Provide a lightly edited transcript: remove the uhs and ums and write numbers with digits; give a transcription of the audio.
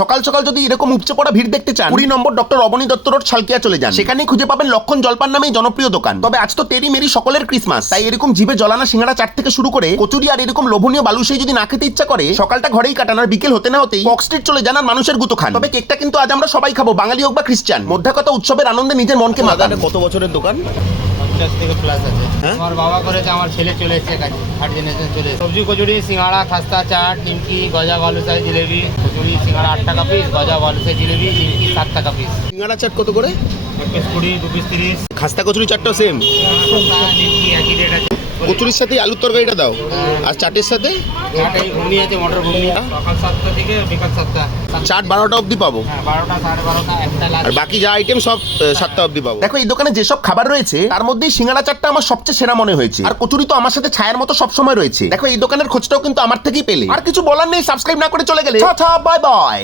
সকাল সকাল যদি এরকম উপচে পড়া ভিড় দেখতে চান 20 নম্বর ডক্টর অবনী দত্ত রোড ছালকিয়া চলে যান, সেখানেই খুঁজে পাবেন লক্ষণ জলপান নামে জনপ্রিয় দোকান। তবে আজ তো তেরি মেরি সকলের ক্রিসমাস, তাই এরকম জিভে জলানা সিঙ্গাড়া চাট থেকে শুরু করে কচুরি আর এরকম লোভনীয় বালুশাহী যদি না খেতে ইচ্ছা করে, সকালটা ঘরেই কাটান আর বিকেল হতে না হতেই কক স্ট্রিট চলে যান আর মানুষের গুতো খান। তবে কেকটা কিন্তু আজ আমরা সবাই খাবো, বাঙালি হোক বা খ্রিস্টান। মধ্যে কথা উৎসবের আনন্দে নিজের মনকে মাতান। কত বছরের দোকান? 50 থেকে প্লাস আছে। হ্যাঁ? আমার বাবা করেছে, আমার ছেলে চলে এসেছে কাছে, 3rd জেনারেশন চলে এসেছে। সবজি কচুরি, সিঙ্গাড়া, খাস্তা, চাট, নিমকি, গজা, বালুশাহী, জিলেবি। কচুরি সিঙ্গাড়া 8 টাকা পিস, গজা, বালুশাহী, জিলেবি, নিমকি 7 টাকা পিস। সিঙ্গাড়া চাট কত করে? 1 পিস 20, 2 পিস 30। খাস্তা কচুরি চাটটা সেম? খাস্তা, নিমকি একই রেট আছে। কচুরির সাথে আলুর তরকারিটা দাও, আর চাটের সাথে চাটে ঘুগনি আছে, মটর ঘুগনি। সকাল 7টা থেকে বিকাল 7টা। চাট 12টা অবধি পাবো, হ্যাঁ, 12টা, 12:30, একটা আর লাস্ট। বাকি যা আইটেম সব 7টা অবধি পাবো। দেখো এই দোকানে যেসব খাবার রয়েছে তার মধ্যেই সিঙ্গাড়া চাটটা আমার সবচেয়ে সেরা মনে হয়েছে, আর কচুরি তো আমার সাথে ছায়ার মতো সবসময় রয়েছে। দেখো এই দোকানের খোঁজটাও কিন্তু আমার থেকেই পেলে। আর কিছু বলার নেই, সাবস্ক্রাইব না করে চলে গেলে বাই বাই।